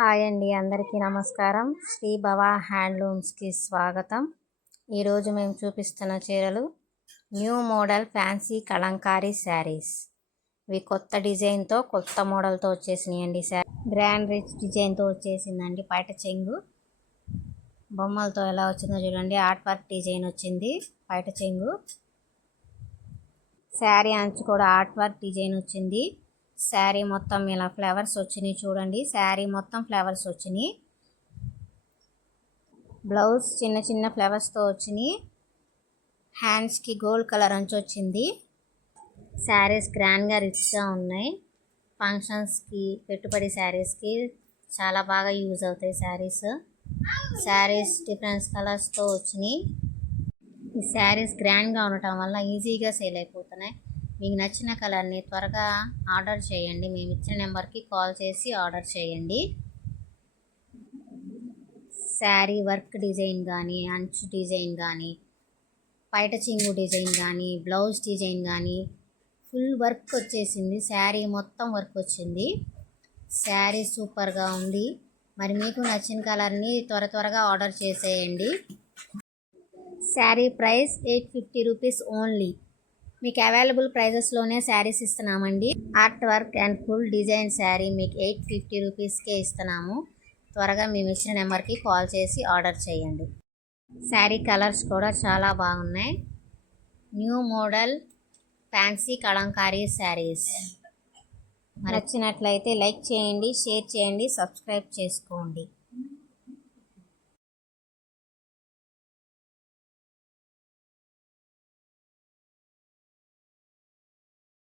Hi అండి అందరికీ నమస్కారం. శ్రీ భవా హ్యాండ్లూమ్స్కి స్వాగతం. ఈరోజు మేము చూపిస్తున్న చీరలు new model fancy Kalamkari saris. ఇవి కొత్త డిజైన్తో కొత్త మోడల్తో వచ్చేసినాయండి శారీ. గ్రాండ్ రిచ్ డిజైన్తో వచ్చేసిందండి బయట చెంగు. బొమ్మలతో ఎలా వచ్చిందో చూడండి. ఆర్ట్ వర్క్ డిజైన్ వచ్చింది బయట చెంగు. శారీ అంచు కూడా ఆర్ట్ వర్క్ డిజైన్ వచ్చింది. శారీ మొత్తం ఇలా ఫ్లవర్స్ వచ్చినాయి చూడండి. శారీ మొత్తం ఫ్లవర్స్ వచ్చినాయి. బ్లౌజ్ చిన్న చిన్న ఫ్లవర్స్తో వచ్చినాయి. హ్యాండ్స్కి గోల్డ్ కలర్ అంచు వచ్చింది. శారీస్ గ్రాండ్గా రిచ్గా ఉన్నాయి. ఫంక్షన్స్కి పెట్టుబడి శారీస్కి చాలా బాగా యూజ్ అవుతాయి శారీస్ శారీస్ డిఫరెన్స్ కలర్స్తో వచ్చినాయి. ఈ శారీస్ గ్రాండ్గా ఉండటం వల్ల ఈజీగా సేల్ అయిపోతున్నాయి. మీకు నచ్చిన కలర్ని త్వరగా ఆర్డర్ చేయండి. మేము ఇచ్చిన నెంబర్కి కాల్ చేసి ఆర్డర్ చేయండి. శారీ వర్క్ డిజైన్ కానీ అంచు డిజైన్ కానీ పైట చింగు డిజైన్ కానీ బ్లౌజ్ డిజైన్ కానీ ఫుల్ వర్క్ వచ్చేసింది. శారీ మొత్తం వర్క్ వచ్చింది. శారీ సూపర్గా ఉంది. మరి మీకు నచ్చిన కలర్ని త్వర త్వరగా ఆర్డర్ చేసేయండి. Sari price eight fifty rupees only. మీకు అవైలబుల్ ప్రైజెస్లోనే శారీస్ ఇస్తున్నామండి. Art work and full design sari మీకు ఎయిట్ ఫిఫ్టీ రూపీస్కే ఇస్తున్నాము. త్వరగా మేము ఇచ్చిన నెంబర్కి కాల్ చేసి ఆర్డర్ చేయండి. శారీ కలర్స్ కూడా చాలా బాగున్నాయి. New model fancy Kalamkari saris. నచ్చినట్లయితే లైక్ చేయండి షేర్ చేయండి సబ్స్క్రైబ్ చేసుకోండి.